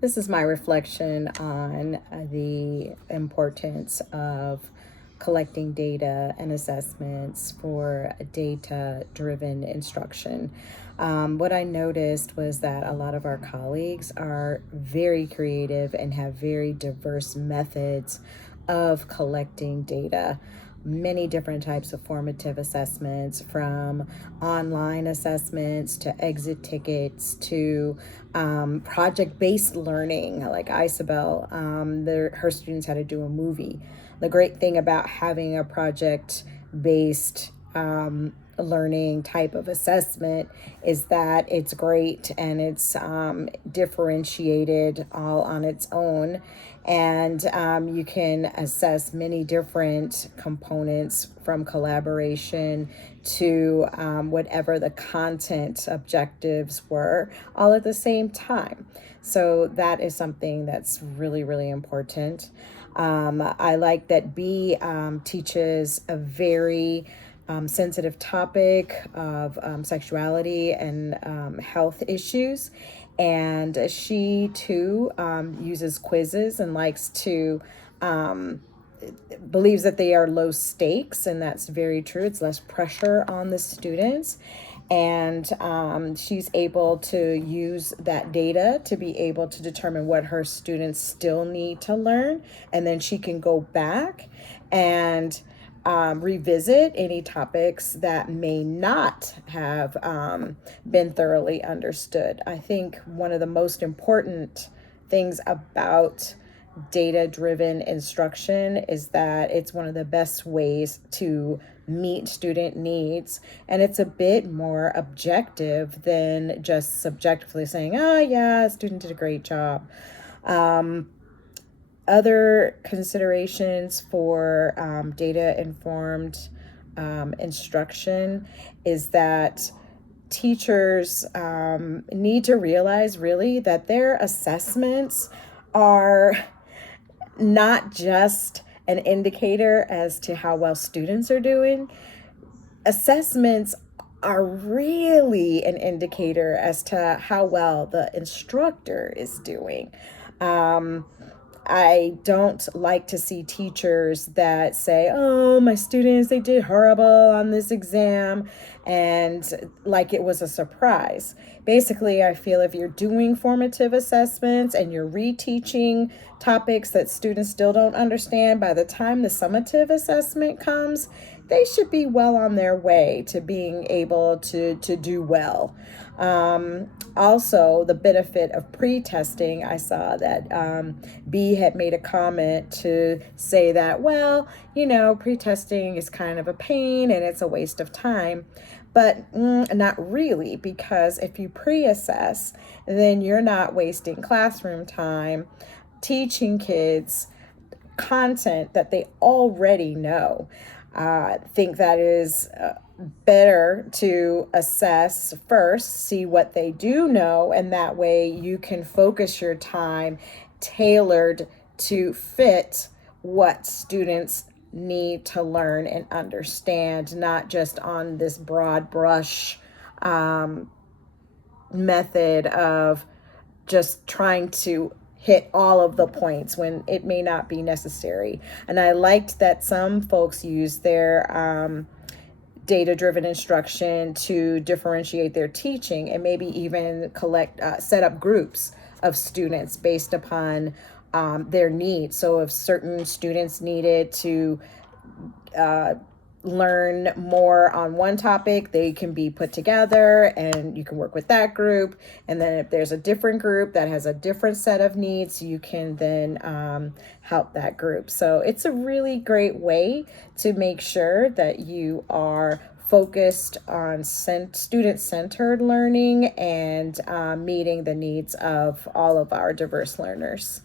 This is my reflection on the importance of collecting data and assessments for data driven instruction. What I noticed was that a lot of our colleagues are very creative and have very diverse methods of collecting data. Many different types of formative assessments, from online assessments to exit tickets to project based learning, like Isabel. Her students had to do a movie. The great thing about having a project based learning type of assessment is that it's great and it's differentiated all on its own. And you can assess many different components, from collaboration to whatever the content objectives were, all at the same time. So that is something that's really, really important. I like that B teaches a very sensitive topic of sexuality and health issues. And she too uses quizzes and likes to believes that they are low stakes, and that's very true. It's less pressure on the students, and she's able to use that data to be able to determine what her students still need to learn, and then she can go back and revisit any topics that may not have been thoroughly understood. I think one of the most important things about data driven instruction is that it's one of the best ways to meet student needs, and it's a bit more objective than just subjectively saying, oh yeah, student did a great job. Other considerations for data informed instruction is that teachers need to realize really that their assessments are not just an indicator as to how well students are doing. Assessments are really an indicator as to how well the instructor is doing. I don't like to see teachers that say, oh, my students, they did horrible on this exam, and like it was a surprise. Basically, I feel if you're doing formative assessments and you're reteaching topics that students still don't understand, by the time the summative assessment comes, they should be well on their way to being able to do well. Also, the benefit of pre-testing, I saw that B had made a comment to say that, well, pre-testing is kind of a pain and it's a waste of time. But not really, because if you pre-assess, then you're not wasting classroom time teaching kids content that they already know. I think that is better to assess first, see what they do know, and that way you can focus your time tailored to fit what students need to learn and understand, not just on this broad brush method of just trying to hit all of the points when it may not be necessary. And I liked that some folks use their data driven instruction to differentiate their teaching, and maybe even set up groups of students based upon their needs. So if certain students needed to learn more on one topic, they can be put together and you can work with that group. And then if there's a different group that has a different set of needs, you can then help that group. So it's a really great way to make sure that you are focused on student-centered learning and meeting the needs of all of our diverse learners.